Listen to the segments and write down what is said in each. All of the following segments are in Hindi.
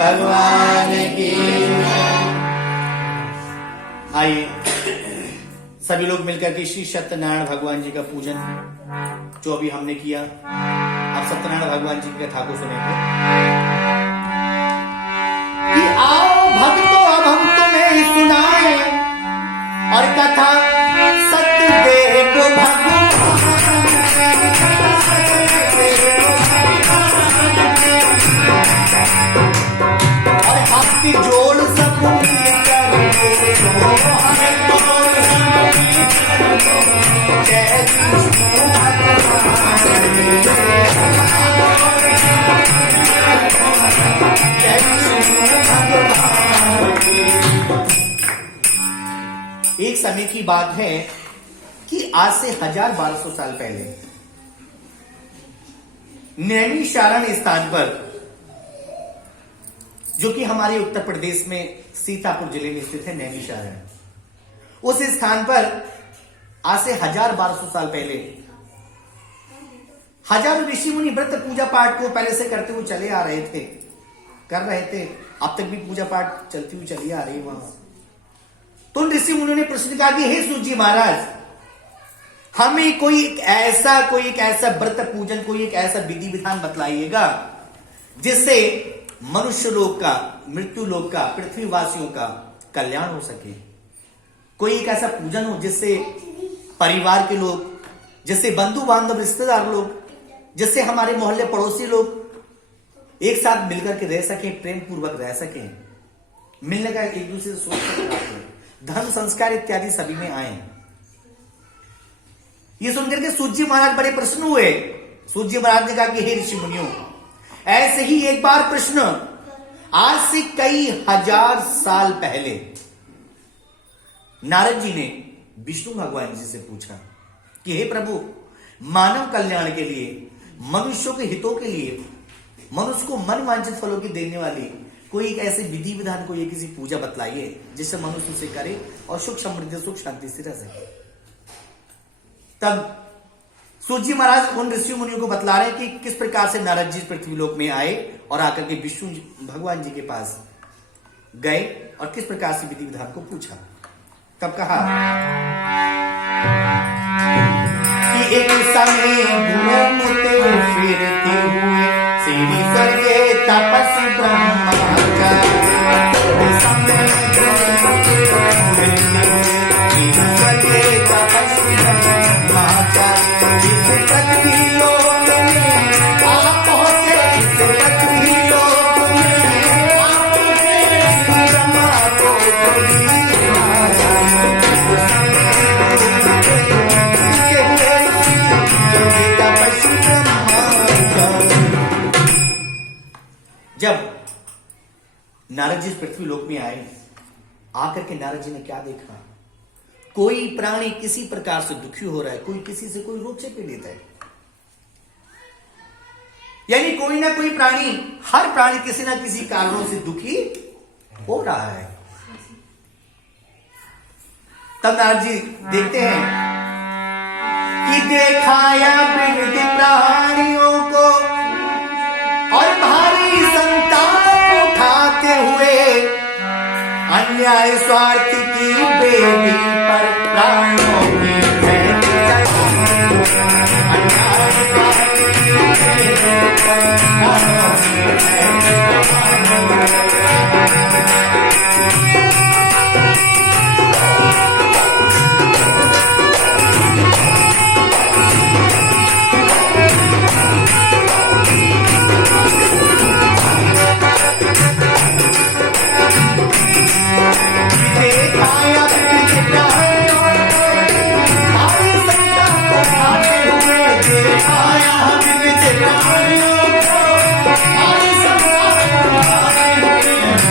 भगवान की। आइए सभी लोग मिलकर के श्री सत्यनारायण भगवान जी का पूजन जो अभी हमने किया, अब सत्यनारायण भगवान जी की कथा को सुनेंगे कि आओ भक्तों अब हम तुम्हें सुनाए और कथा सत्यदेव भगवान और हाथी जोड़ सब मिलकर जय विष्णु भगवान जय विष्णु भगवान। एक समय की बात है कि आज से 1200 साल पहले नैमिषारण्य स्थान पर, जो कि हमारे उत्तर प्रदेश में सीतापुर जिले में स्थित है नैमिषारण्य, उस स्थान पर आज से 1200 साल पहले हजारों ऋषि मुनि व्रत पूजा पाठ को पहले से करते हुए चले आ रहे थे, कर रहे थे, अब तक भी पूजा पाठ चलती हुई चली आ रही है वहां। तो उन ऋषि मुनियों ने प्रश्न कहा कि हे सूत जी महाराज, हमें कोई एक ऐसा व्रत पूजन, कोई एक ऐसा विधि विधान बतलाइएगा जिससे मनुष्य लोक का, मृत्यु लोक का, पृथ्वीवासियों का कल्याण हो सके। कोई एक ऐसा पूजन हो जिससे परिवार के लोग, जिससे बंधु बांधव रिश्तेदार लोग, जिससे हमारे मोहल्ले पड़ोसी लोग एक साथ मिलकर के रह सके, प्रेम पूर्वक रह सके, मिलने का एक दूसरे से सोच सके, धर्म संस्कार इत्यादि सभी में आए। ये सुनकर के सूत जी महाराज बड़े प्रश्न हुए। सूत जी महाराज ने कहा कि हे ऋषि मुनियों, ऐसे ही एक बार प्रश्न आज से कई हजार साल पहले नारद जी ने विष्णु भगवान जी से पूछा कि हे प्रभु, मानव कल्याण के लिए, मनुष्यों के हितों के लिए, मनुष्य को मन वांछित फलों की देने वाली कोई एक ऐसे विधि विधान, कोई एक किसी पूजा बतलाइए जिससे मनुष्य उसे करे और सुख समृद्धि, सुख शांति से रह सके। तब सूत जी महाराज उन ऋषि मुनियों को बतला रहे हैं कि किस प्रकार से नारद जी पृथ्वीलोक में आए और आकर के विष्णु भगवान जी के पास गए और किस प्रकार से विधि विधान को पूछा। तब कहा कि एक समय घूमते फिरते हुए श्री स्वर्गे तपस्वी ब्रह्मचारी, जिस पृथ्वी लोक में आप पहुंचे, जिस पृथ्वी लोक में आप पहुंचे, ब्रह्मा को जब नारद जी पृथ्वी लोक में आए, आकर के नारद जी ने क्या देखा? कोई प्राणी किसी प्रकार से दुखी हो रहा है, कोई किसी से कोई रोग से पीड़ित है, यानी कोई ना कोई प्राणी, हर प्राणी किसी ना किसी कारणों से दुखी हो रहा है। तब नारद जी देखते हैं कि देखाया विविध प्राणियों को और भारी संताप उठाते हुए अन्याय स्वार्थ की बेदी पर प्राणों की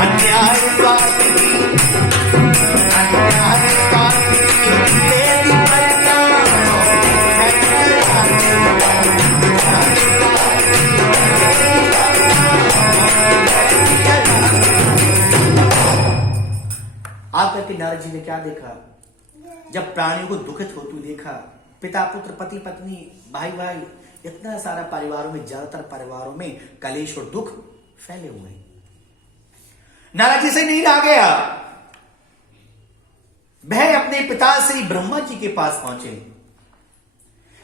अन्याय स्वार्थ की बेदी पर प्राणों आकर के नारद जी ने क्या देखा? जब प्राणियों को दुखित होते हुए देखा, पिता पुत्र, पति पत्नी, भाई भाई, इतना सारा परिवारों में, ज्यादातर परिवारों में कलेश और दुख फैले हुए हैं। नाराजी से नहीं रह गया, वह अपने पिता श्री ब्रह्मा जी के पास पहुंचे।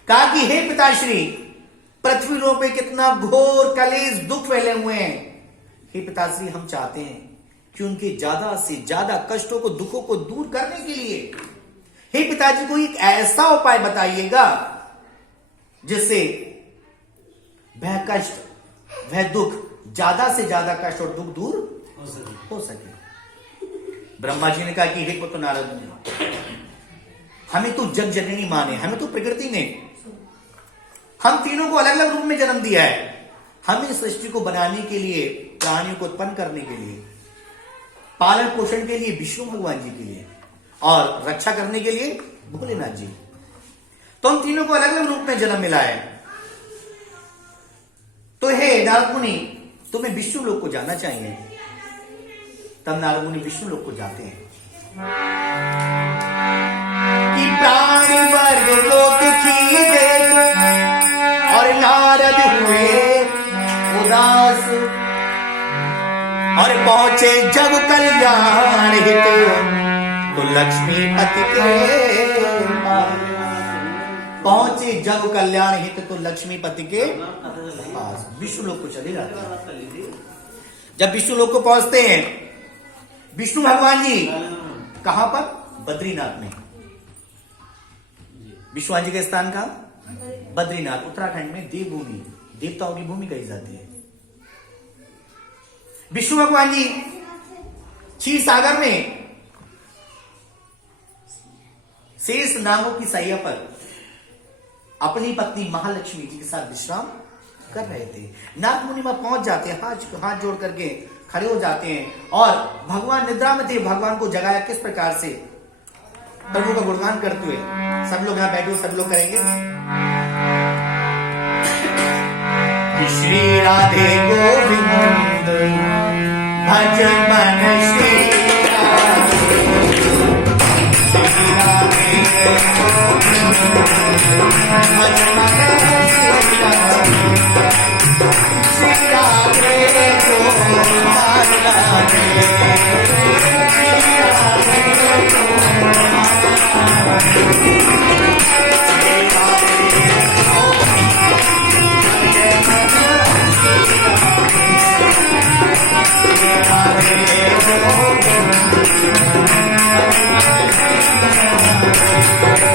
कहा कि हे पिताश्री, पृथ्वी लोक पे कितना घोर कलेश दुख फैले हुए हैं। हे पिताश्री, हम चाहते हैं कि उनके ज्यादा से ज्यादा कष्टों को, दुखों को दूर करने के लिए हे पिताजी को एक ऐसा उपाय बताइएगा जिससे वह कष्ट, वह दुख, ज्यादा से ज्यादा कष्ट और दुख दूर हो सके। ब्रह्मा जी ने कहा कि हे पुत्र नारद मुनि, हमें तो जग जननी माने, हमें तो प्रकृति ने हम तीनों को अलग अलग रूप में जन्म दिया है। हमें सृष्टि को बनाने के लिए, प्राणियों को उत्पन्न करने के लिए, पालन पोषण के लिए विष्णु भगवान जी के लिए, और रक्षा करने के लिए भोलेनाथ जी। तो हम तीनों को अलग अलग रूप में जन्म मिला है। तो हे नारद मुनि, तुम्हें विष्णु लोक को जाना चाहिए। तब नारद मुनि विष्णु लोक को जाते हैं कि प्राणी वर्ग लोक की देख और नारद हुए उदास, और पहुंचे जब कल्याण हित तो लक्ष्मीपति के पास। पहुंचे जब कल्याण हित तो लक्ष्मीपति के पास, विष्णु लोक को चले जाते हैं। जब विष्णु लोक को पहुंचते हैं, विष्णु भगवान जी कहां पर? बद्रीनाथ में। विष्णु भगवान जी का स्थान कहां? बद्रीनाथ, उत्तराखंड में देवभूमि, देवताओं की भूमि कही जाती है। विष्णु भगवान जी क्षीर सागर में शेष नागों की सैया पर अपनी पत्नी महालक्ष्मी जी के साथ विश्राम कर रहे थे। नाथ मुनि वहां पहुंच जाते हैं, हाथ जोड़ करके खड़े हो जाते हैं, और भगवान निद्रा में थे। भगवान को जगाया किस प्रकार से? प्रभु का गुणगान करते हुए। सब लोग यहां बैठे, सब लोग करेंगे। श्री राधे गोविंद भज मन श्री राधे, श्री राधे भज मन श्री राधे, श्री राधे गोपाल राधे, श्री राधे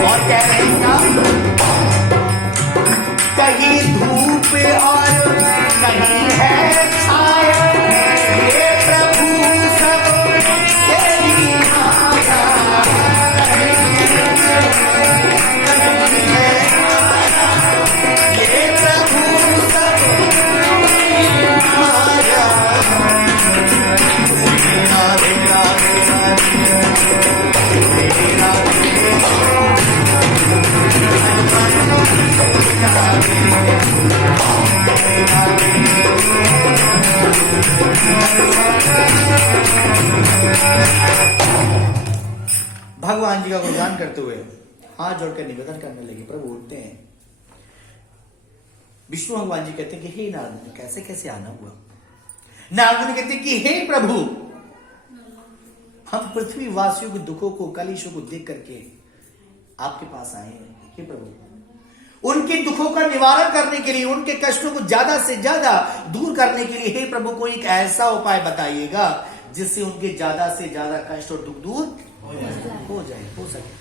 और क्या कहेगा? कहीं धूप और कहीं है छाया, ये प्रभु सब तेरी माया। कहीं है ये प्रभु सब तेरी माया। राधे राधे भगवान जी का गुणगान करते हुए हाथ जोड़कर निवेदन करने लगे। प्रभु उठते हैं। विष्णु भगवान जी कहते हैं कि हे नारद, कैसे कैसे आना हुआ? नारद ने कहते हैं कि हे प्रभु, हम पृथ्वी वासियों के दुखों को, कलेशों को देख करके आपके पास आए हैं। हे प्रभु, उनके दुखों का निवारण करने के लिए, उनके कष्टों को ज्यादा से ज्यादा दूर करने के लिए हे प्रभु कोई एक ऐसा उपाय बताइएगा जिससे उनके ज्यादा से ज्यादा कष्ट और दुख दूर हो जाए, हो सके।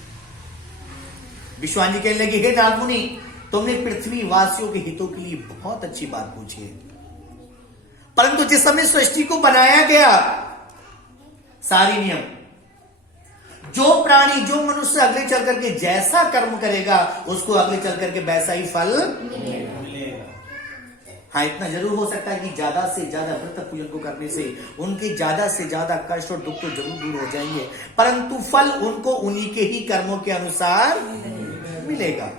विश्वान जी कहने लगे, हे नारद मुनि, तुमने पृथ्वी वासियों के हितों के लिए बहुत अच्छी बात पूछी है, परंतु जिस समय सृष्टि को बनाया गया, सारी नियम, जो प्राणी, जो मनुष्य अगले चल करके जैसा कर्म करेगा उसको अगले चल करके वैसा ही फल मिलेगा। हाँ, इतना जरूर हो सकता है कि ज्यादा से ज्यादा व्रत पूजन को करने से उनके ज्यादा से ज्यादा कष्ट और दुख तो जरूर दूर हो जाएंगे, परंतु फल उनको उन्हीं के ही कर्मों के अनुसार मिलेगा।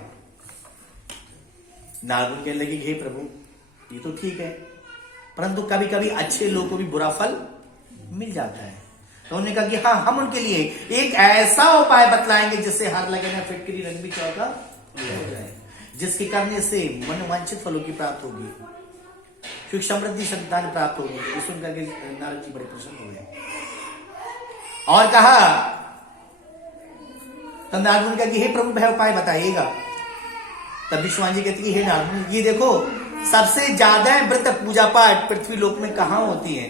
नारद कहने लगे, हे प्रभु, ये तो ठीक है, परंतु कभी कभी अच्छे लोगों को भी बुरा फल मिल जाता है। तो उन्होंने कहा कि हाँ, हम उनके लिए एक ऐसा उपाय बतलाएंगे जिससे हर लगे ना फिटकरी रंग भी चौका हो जाए, जिसके करने से मनवांछित फलों की प्राप्ति होगी। क्योंकि समृद्धि संतान प्राप्त होगी। ये सुनकर के नारद जी बड़े प्रसन्न हुए और कहा, तब नारद मुनि कहा कि हे प्रभु भय उपाय बताइएगा। तब विश्वान जी कहती है, हे नारद मुनि, ये देखो सबसे ज्यादा व्रत पूजा पाठ पृथ्वी लोक में कहां होती है?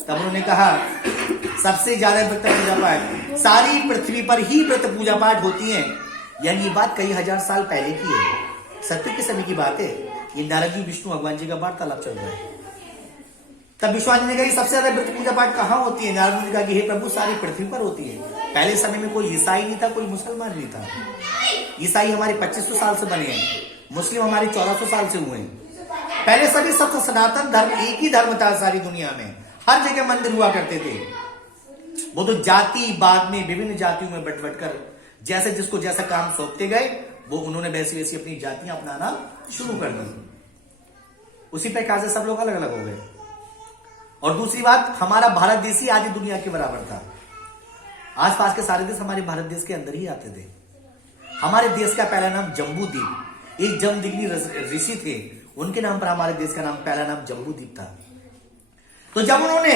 तब उन्होंने कहा, सबसे ज्यादा व्रत पूजा पाठ सारी पृथ्वी पर ही व्रत पूजा पाठ होती है। यानी ये बात कई हजार साल पहले की है, सत्य के समय की बात है। ये नारद जी विष्णु भगवान जी का वार्तालाप चल रहा है। तब विश्वान जी ने कहा कि सबसे ज्यादा व्रत पूजा पाठ कहां होती है? नारद ने कहा कि हे प्रभु सारी पृथ्वी पर होती है। पहले समय में कोई ईसाई नहीं था, कोई मुसलमान नहीं था। ईसाई हमारे 2500 साल से बने हैं, मुस्लिम हमारे 1400 साल से हुए हैं। पहले सभी सब सनातन धर्म, एक ही धर्म था सारी दुनिया में, हर जगह मंदिर हुआ करते थे। वो तो जाति बाद में विभिन्न जातियों में बट कर जैसे जिसको जैसा काम सौंपते गए, वो उन्होंने वैसी वैसी अपनी जातियां अपनाना शुरू कर दी। उसी प्रकार से सब लोग अलग अलग हो गए। और दूसरी बात, हमारा भारत देश ही आधी दुनिया के बराबर था। आसपास के सारे देश हमारे भारत देश के अंदर ही आते थे। हमारे देश का पहला नाम जम्बूद्वीप, एक जमदग्नि ऋषि थे, उनके नाम पर हमारे देश का नाम पहला नाम जम्बूद्वीप था। तो जब उन्होंने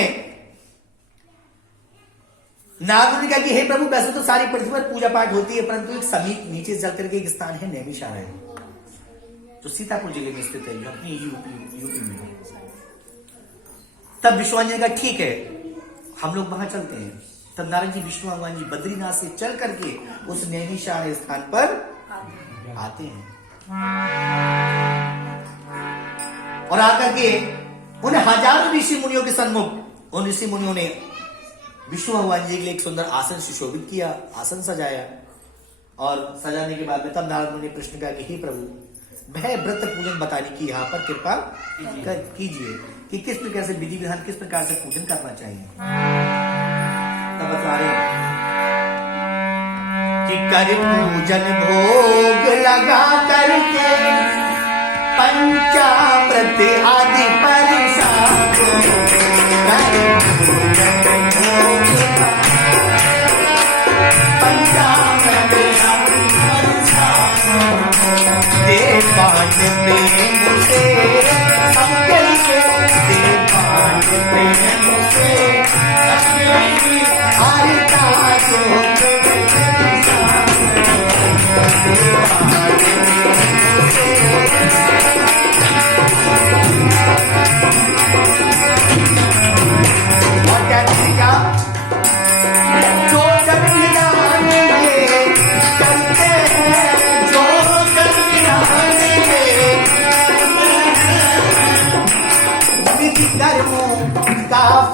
नारद ने कहा कि हे प्रभु वैसे तो सारी पृथ्वी पर पूजा पाठ होती है, परंतु एक समीप नीचे चल करके एक स्थान है नैमिषारण्य, जो सीतापुर जिले में स्थित है, अपनी यूपी में। तब विश्वान जी ने कहा ठीक है हम लोग वहां चलते हैं। तब नारद जी विष्णु भगवान जी बद्रीनाथ से चल करके उस नैमिषारण्य स्थान पर आते हैं और आकर के उन हजारों ऋषि मुनियों के सन्मुख उन ऋषि मुनियों ने विष्णु भगवान जी के लिए एक सुंदर आसन सुशोभित किया, आसन सजाया। और सजाने के बाद में तब नारद मुनि ने प्रश्न किया कि हे प्रभु वह व्रत पूजन बताने की यहाँ पर कृपा कीजिए कि किस प्रकार से विधि विधान, किस प्रकार से पूजन करना चाहिए। तब बता रहे कि कर पूजन भोग लगा करके पंचामृत आदि परिशाद देवान प्रेम से संकल के देवान प्रेम से हरिता जो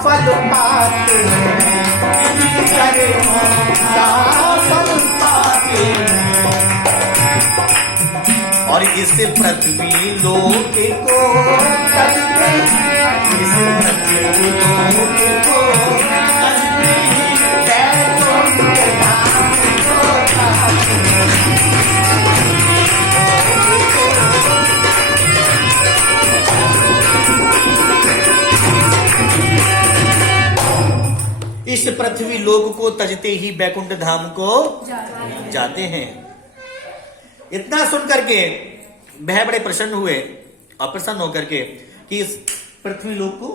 फल पाते और इस पृथ्वी लोक को इस पृथ्वी लोक को इस पृथ्वी लोक को तजते ही बैकुंठ धाम को जाते हैं। इतना सुन करके वह बड़े प्रसन्न हुए और प्रसन्न होकर के कि इस पृथ्वी लोक को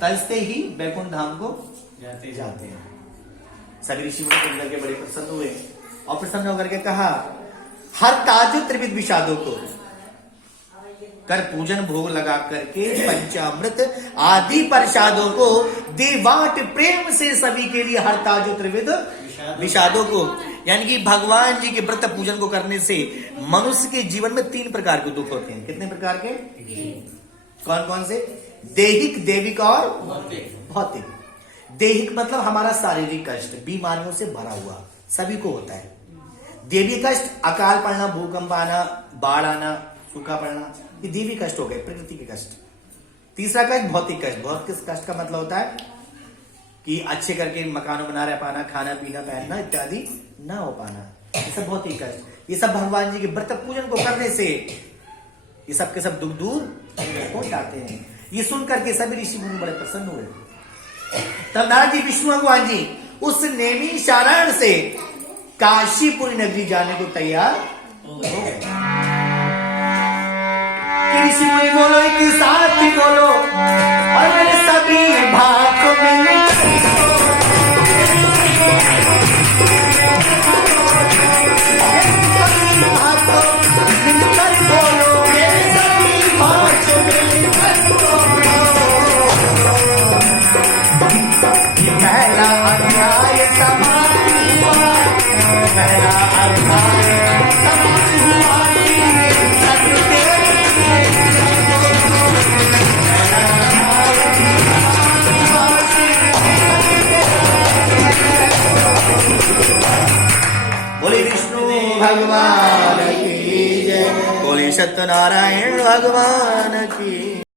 तजते ही बैकुंठ धाम को जाते हैं। सभी ऋषि मुनि सुन करके बड़े प्रसन्न हुए और प्रसन्न होकर के कहा, हर ताजु त्रिविध विषादों को कर पूजन भोग लगा करके पंचामृत आदि प्रसादों को देवाट प्रेम से सभी के लिए हर ताजो त्रिविध विषादों को, यानी कि भगवान जी के व्रत पूजन को करने से मनुष्य के जीवन में 3 प्रकार के दुख होते हैं। कितने प्रकार के? कौन कौन से? दैहिक, देविक और भौतिक। दैहिक मतलब हमारा शारीरिक कष्ट, बीमारियों से भरा हुआ सभी को होता है। देवी कष्ट, अकाल पड़ना, भूकंप आना, बाढ़ आना, सूखा पड़ना, ये देवी कष्ट हो गए, प्रकृति के कष्ट। तीसरा कष्ट भौतिक कष्ट। भौतिक कष्ट का मतलब होता है कि अच्छे करके मकान बना रह पाना, खाना पीना पहनना इत्यादि ना हो पाना, ये सब भौतिक कष्ट। ये सब भगवान जी के व्रत पूजन को करने से ये सब के सब दुख दूर हो जाते हैं। ये सुन करके सभी ऋषि मुनि बड़े प्रसन्न हुए। तब नारद जी विष्णु भगवान जी उस नैमिषारण्य से काशीपुरी नगरी जाने को तैयार हो गए। ऋषि मुनि बोलो एक साथ ही बोलो, और मेरे सभी भाग को मिलकर बोलो, मेरे सभी भाग को मिलकर बोलो। पहला अध्याय समाप्त हुआ, पहला अध्याय समाप्त हुआ, सत्यदेव बोले विष्णु भगवान की जय, बोले सत्यनारायण भगवान की